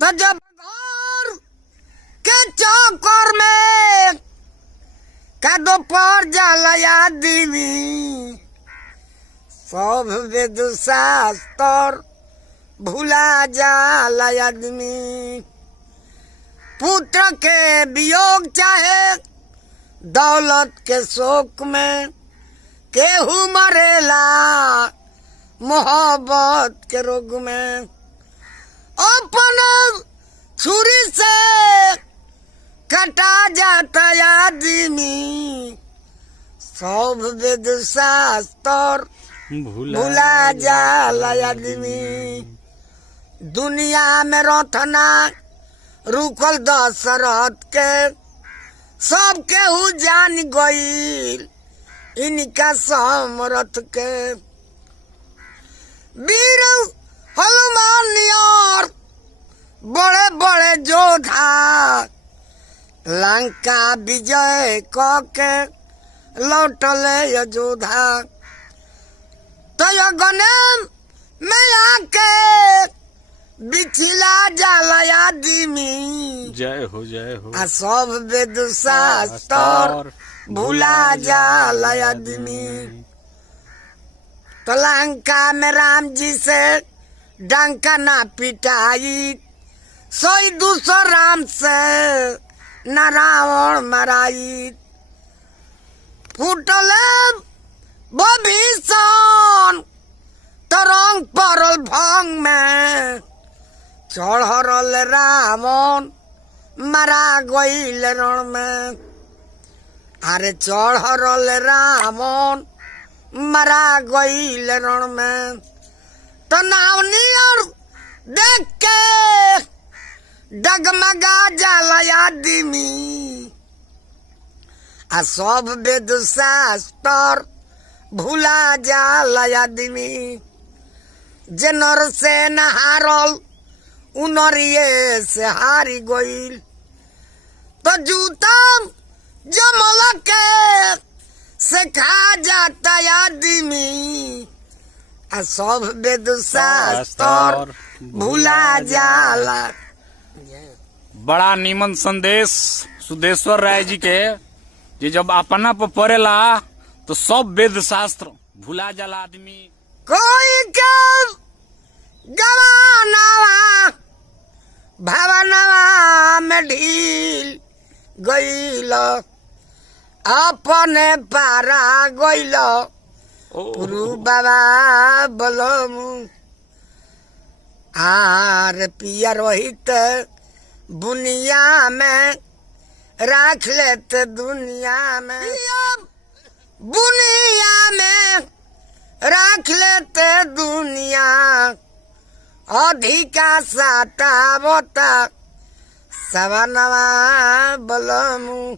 तो जब घर के चौकर में कदो पर जाला आदमी सब वेद शास्त्र भूला जाला आदमी। पुत्र के वियोग चाहे दौलत के शोक में केहू मरेला मोहब्बत के रोग में। अपन छुरी से कटा जाता आदमी सब वेद शास्त्र भूला जाला आदमी। दुनिया में रथना रुकल दशरथ के सब केहू जान गईल इनका समरथ के। वीर हनुमान और बड़े बड़े योद्धा लंका विजय के लौटले अयोध्या। तो गनेम में आके बिछला जाला आदमी जय हो आ सब वेद शास्त्र भूला जाला आदमी। तो लंका में राम जी से डंका ना पिटाई सोई दूसर राम से न रावण मराई। फूटले भीषण तरंग परल भंग में चढ़ल रावण मरा गईल रण में। अरे चढ़ल रावण मरा गईल रण में। तो नावनियर देख के डगमगा जाला आदमी आ सब वेद शास्त्र भूला जाला आदमी। जे नर से नहारल उनरिये से हारी गईल। तो जूता जमल के से खा जाता आदमी आ सब वेद शास्त्र भूला जाला। बड़ा नीमन संदेश सुदेश्वर राय जी के जे जब अपना पर पड़ेला तो सब वेद शास्त्र भूला जाला आदमी। कोई के गवानवा भवनवा में ढील गईल अपने पारा गईल पुरु बाबा बलमु। आर पिया रोहित बुनिया में राख लेते दुनिया में। बुनिया में राख लेते दुनिया अधिका साता बोता सवनवा बलमु।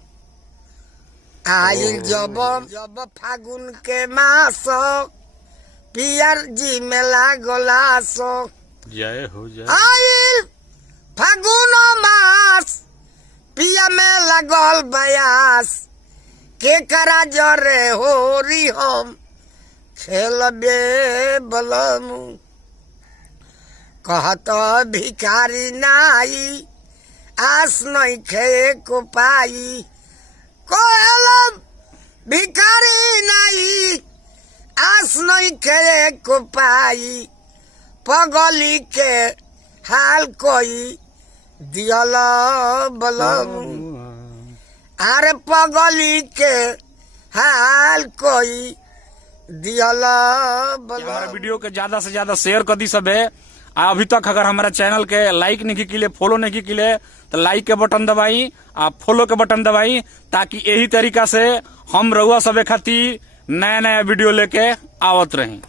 आइल जब फागुन के मास पियर जी में लागलासो जय हो जय। आइल फागुन मास पिया में लगल बयास के करा जरे होरी हम खेलबे बलमु। कहत भिखारी नाई आस नहीं खे को पाई। कहल भिखारी नाई आस नहीं खे को पाई। पगली के हाल कोई दियल बलमु। अरे पगली के हाल कोई दियल बलमु। हमारा वीडियो के ज्यादा से ज्यादा शेयर कर दी सब है। अभी तक अगर हमारा चैनल के लाइक नहीं किले फॉलो नहीं किले तो लाइक के बटन दबाई आ फॉलो के बटन दबाई ताकि यही तरीका से हम रउआ सब खातिर नया नया वीडियो लेके आवत रही।